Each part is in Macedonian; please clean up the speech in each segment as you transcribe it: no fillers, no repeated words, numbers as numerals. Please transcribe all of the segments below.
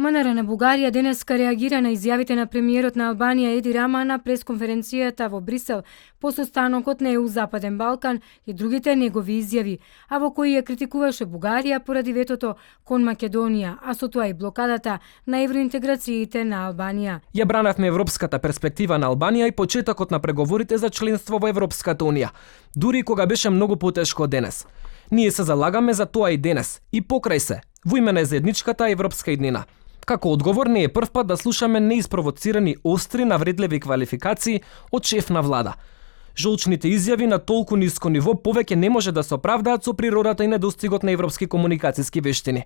МНР на Бугарија денеска реагира на изјавите на премиерот на Албанија Еди Рама на пресконференцијата во Брисел по состанокот на ЕУ Западен Балкан и другите негови изјави, а во кои ја критикуваше Бугарија поради ветото кон Македонија, а со тоа и блокадата на евроинтеграциите на Албанија. Ја бранавме европската перспектива на Албанија и почетокот на преговорите за членство во Европската унија, дури кога беше многу потешко од денес. Ние се залагаме за тоа и денес, и покрај се, во име на заедничката европска иднина. Како одговор не е прв пат да слушаме неиспровоцирани остри навредливи квалификации од шеф на влада. Жолчните изјави на толку ниско ниво повеќе не може да се оправдаат со природата и недостигот на европски комуникацијски вештини.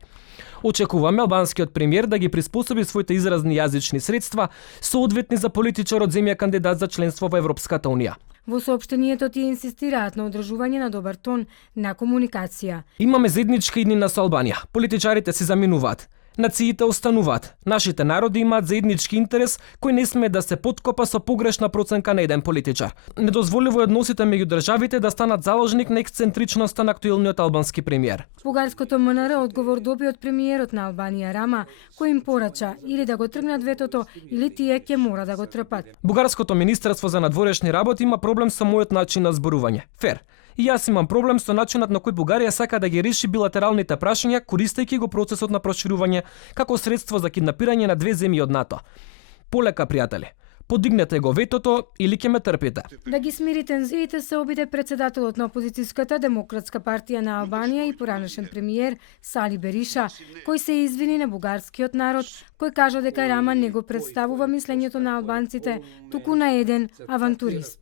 Очекуваме албанскиот премиер да ги приспособи своите изразни јазични средства соодветни за политичар од земја кандидат за членство во Европската унија. Во соопштението тие инсистираат на одржување на добар тон на комуникација. Имаме заедничка иднина со Албанија. Политичарите се заминуваат. Нациите остануваат. Нашите народи имаат заеднички интерес кој не смее да се поткопа со погрешна проценка на еден политичар. Недозволиво е односите меѓу државите да станат заложник на ексцентричноста на актуелниот албански премиер. Бугарското МНР одговор доби од премиерот на Албанија Рама, кој им порача или да го тргнат ветото, или тие ќе мора да го трпат. Бугарското министерство за надворешни работи има проблем со мојот начин на зборување. Фер. И јас имам проблем со начинот на кој Бугарија сака да ги реши билатералните прашања, користејќи го процесот на проширување како средство за киднапирање на две земји од НАТО. Полека, пријатели. Подигнете го ветото или ќе ме трпите. Да ги смири тензиите се обиде председателот на опозицијската Демократска партија на Албанија и поранешен премиер Сали Бериша, кој се извини на бугарскиот народ, кој кажа дека Рама не го представува мислењето на албанците, туку на еден авантурист.